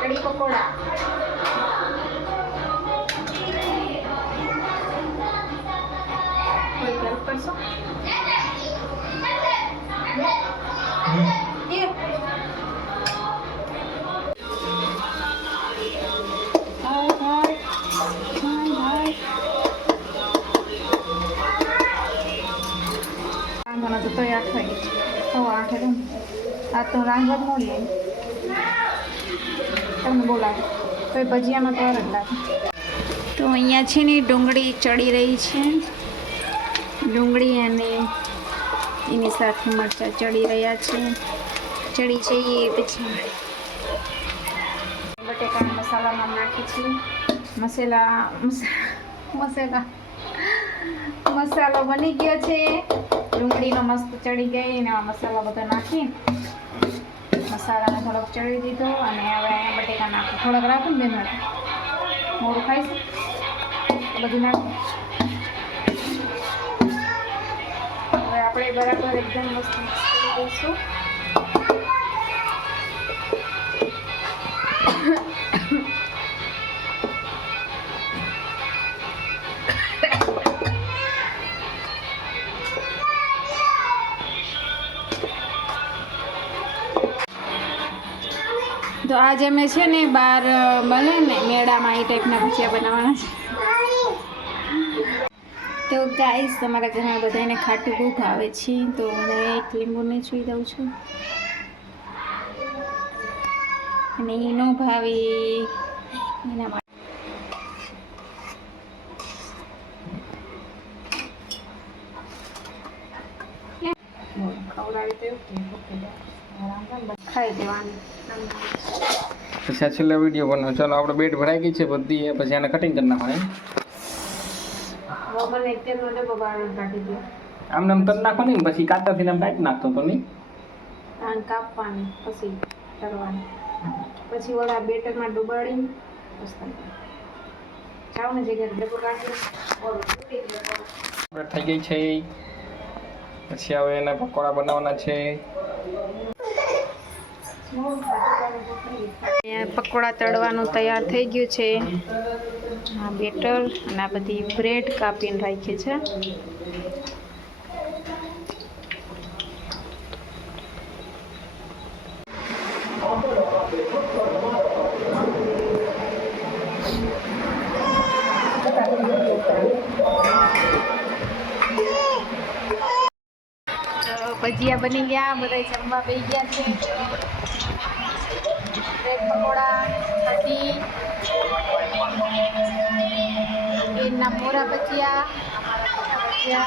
કઢી પકોડા આ તો જ મોડી આવી તમને બોલાવે. તો એ ભજીયામાં તો અરજ લાગે. તો અહીંયા છે ને ડુંગળી ચડી રહી છે. ડુંગળી અને એની સાથે મરચાં ચડી રહ્યા છે. ચડી છે એ પછી. બટેકાના મસાલામાં નાખી છે. મસાલા મસા- મસાલા. મસાલો બની ગયો છે. ડુંગળીનો મસ્ત ચડી ગઈ અને આ મસાલા બધો નાખી. મસાલાને થોડોક ચડી દીધો અને હવે અહીંયા બટેકા નાખું. થોડોક રાખું ને બેન મોડું ખાઈશ બધું નાખું. હવે આપણે બરાબર એકદમ મસ્ત મિક્સ કરી તો આજે અમે છે ને બહાર બને ને મેળામાં એ ટાઈપના ભજીયા બનાવવાના છે. તો ગાઈસ તમારા ઘરમાં બધાને ખાટું બહુ ભાવે છે, તો હું એક લીંબુને છૂઈ દઉં છું. અને એનો ભાવે એના માટે. ખવડાવી તો એવું કે ખાઈ દેવાનું પછી આ છેલ્લા વીડિયો બનાવો ચાલો આપણે બેડ ભરાઈ ગઈ છે બધી પછી આને કટિંગ કરી નાખવાની આમ કરી નાખો ને પછી કાતરથી આમ કાઢી નાખતો તો નહીં? કાપવાની પછી કરવાની. પછી ઓલા બેટરમાં ડુબાડી જાવ ને જગ્યાએ ડબ્બો કાઢી થઈ ગઈ છે પછી હવે એના પકોડા બનાવવાના છે. પકોડા તળવાનું તૈયાર થઈ ગયું છે. આ બેટર અને આ બધી બ્રેડ કાપીને રાખી છે. ભજીયા બની ગયા બધા જમવા બે ગયા છે. બ્રેડ પકોડા કઢી એના મોરા ભજીયા ભજીયા.